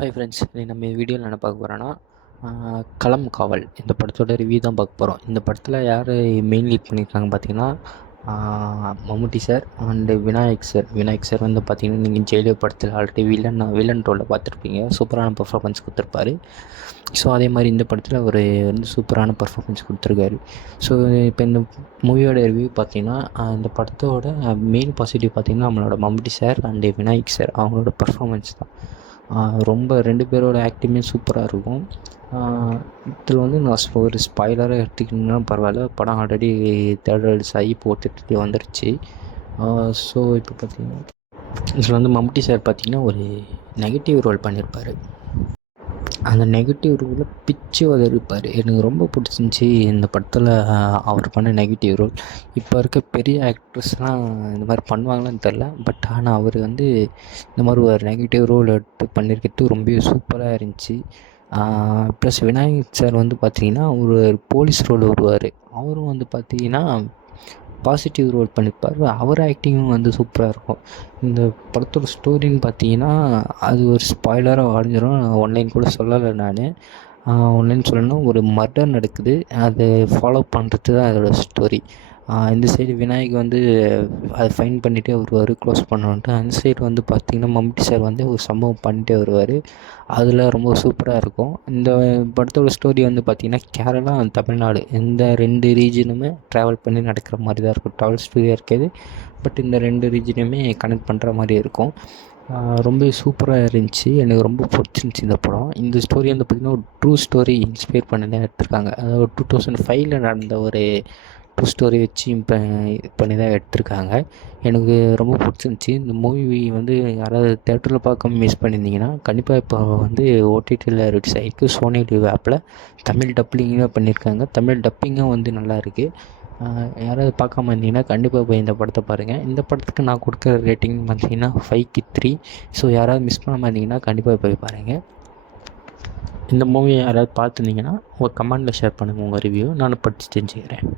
Hi friends, நம்ம வீடியோவில் என்ன பார்க்க போகிறோன்னா களம் காவல் இந்த படத்தோட ரிவ்யூ தான் பார்க்க போகிறோம். இந்த படத்தில் யார் மெயின் லீட் பண்ணியிருக்காங்க பார்த்தீங்கன்னா மம்முட்டி சார் அண்டு விநாயக் சார் வந்து பார்த்திங்கன்னா நீங்கள் ஜெயிலர் படத்தில் ஆல்ரெடி வில்லன் ரோலில் பார்த்துருப்பீங்க. சூப்பரான பர்ஃபார்மன்ஸ் கொடுத்துருப்பாரு. ஸோ அதே மாதிரி இந்த படத்தில் அவர் வந்து சூப்பரான பர்ஃபார்மன்ஸ் கொடுத்துருக்காரு. ஸோ இப்போ இந்த மூவியோட ரிவ்யூ பார்த்திங்கன்னா இந்த படத்தோட மெயின் பாசிட்டிவ் பார்த்திங்கன்னா நம்மளோட மம்முட்டி சார் அண்டு விநாயக் சார் அவங்களோட பர்ஃபார்மன்ஸ் தான். ரொம்ப 2 பேரோட ஆக்டிங்குமே சூப்பராக இருக்கும். இதில் வந்து நான் ஒரு ஸ்பாய்லராக எடுத்துக்கிட்டிங்கன்னா பரவாயில்ல, படம் ஆல்ரெடி தேர்ட் ரிலீஸ் ஆகி போட்டுட்டு வந்துருச்சு. ஸோ இப்போ பார்த்திங்கன்னா இதில் வந்து மம்முட்டி சார் பார்த்திங்கன்னா ஒரு நெகட்டிவ் ரோல் பண்ணியிருப்பார். அந்த நெகட்டிவ் ரோலில் பிச்சு உதறிப்பார். எனக்கு ரொம்ப பிடிச்சிருந்துச்சி இந்த படத்தில் அவர் பண்ண நெகட்டிவ் ரோல். இப்போ இருக்க பெரிய ஆக்ட்ரஸ்லாம் இந்த மாதிரி பண்ணுவாங்களான்னு தெரில, பட் ஆனால் அவர் வந்து இந்த மாதிரி ஒரு நெகட்டிவ் ரோல் எடுத்து பண்ணியிருக்கிறது ரொம்பவே சூப்பராக இருந்துச்சு. ப்ளஸ் விநாயக் சார் வந்து பார்த்திங்கன்னா ஒரு போலீஸ் ரோல் வருவார். அவரும் வந்து பார்த்திங்கன்னா பாசிட்டிவ் ரோல் பண்ணியிருப்பார். அவர் ஆக்டிங்கும் வந்து சூப்பராக இருக்கும். இந்த படத்தோட ஸ்டோரின்னு பார்த்தீங்கன்னா அது ஒரு ஸ்பாய்லராக அடைஞ்சிரும். ஒன்லைன் கூட சொல்லலை நான். ஒன்லைன் சொல்லணும்னா ஒரு மர்டர் நடக்குது, அதை ஃபாலோ பண்ணுறது தான் அதோட ஸ்டோரி. இந்த சைடு விநாயக் வந்து அதை ஃபைன் பண்ணிகிட்டே வருவார், க்ளோஸ் பண்ணுன்ட்டு. அந்த சைடு வந்து பார்த்திங்கன்னா மம்முட்டி சார் வந்து ஒரு சம்பவம் பண்ணிட்டே வருவார். அதில் ரொம்ப சூப்பராக இருக்கும். இந்த படத்தோட ஸ்டோரி வந்து பார்த்திங்கன்னா கேரளா அண்ட் தமிழ்நாடு இந்த 2 ரீஜனுமே ட்ராவல் பண்ணி நடக்கிற மாதிரி தான் இருக்கும். ட்ராவல் ஸ்டோரியாக இருக்காது, பட் இந்த 2 ரீஜனையுமே கனெக்ட் பண்ணுற மாதிரி இருக்கும். ரொம்ப சூப்பராக இருந்துச்சு. எனக்கு ரொம்ப பிடிச்சிருந்துச்சி இந்த படம். இந்த ஸ்டோரி வந்து பார்த்திங்கன்னா ஒரு ட்ரூ ஸ்டோரி இன்ஸ்பயர் பண்ணி தான் எடுத்திருக்காங்க. அதாவது 2005 நடந்த ஒரு ட்ரூ ஸ்டோரி வச்சு பண்ணி தான் எடுத்திருக்காங்க. எனக்கு ரொம்ப பிடிச்சிருந்துச்சி. இந்த மூவி வந்து யாராவது தேட்டரில் பார்க்க மிஸ் பண்ணியிருந்தீங்கன்னா கண்டிப்பாக இப்போ வந்து ஓடிடியில் ரிலீஸ் ஆகிருக்கு. சோனி லிவ் ஆப்பில் தமிழ் டப்பிங்காக பண்ணியிருக்காங்க. தமிழ் டப்பிங்கும் வந்து நல்லா இருக்குது. யாராவது பார்க்காம இருந்தீங்கன்னா கண்டிப்பாக போய் இந்த படத்தை பாருங்கள். இந்த படத்துக்கு நான் கொடுக்குற ரேட்டிங் பார்த்தீங்கன்னா 5க்கு 3. ஸோ யாராவது மிஸ் பண்ணாமல் இருந்தீங்கன்னா கண்டிப்பாக போய் பாருங்கள். இந்த மூவியை யாராவது பார்த்துருந்தீங்கன்னா உங்கள் கமெண்டில் ஷேர் பண்ணுங்கள் உங்கள் ரிவ்யூ. நான் படித்து தெரிஞ்சுக்கிறேன்.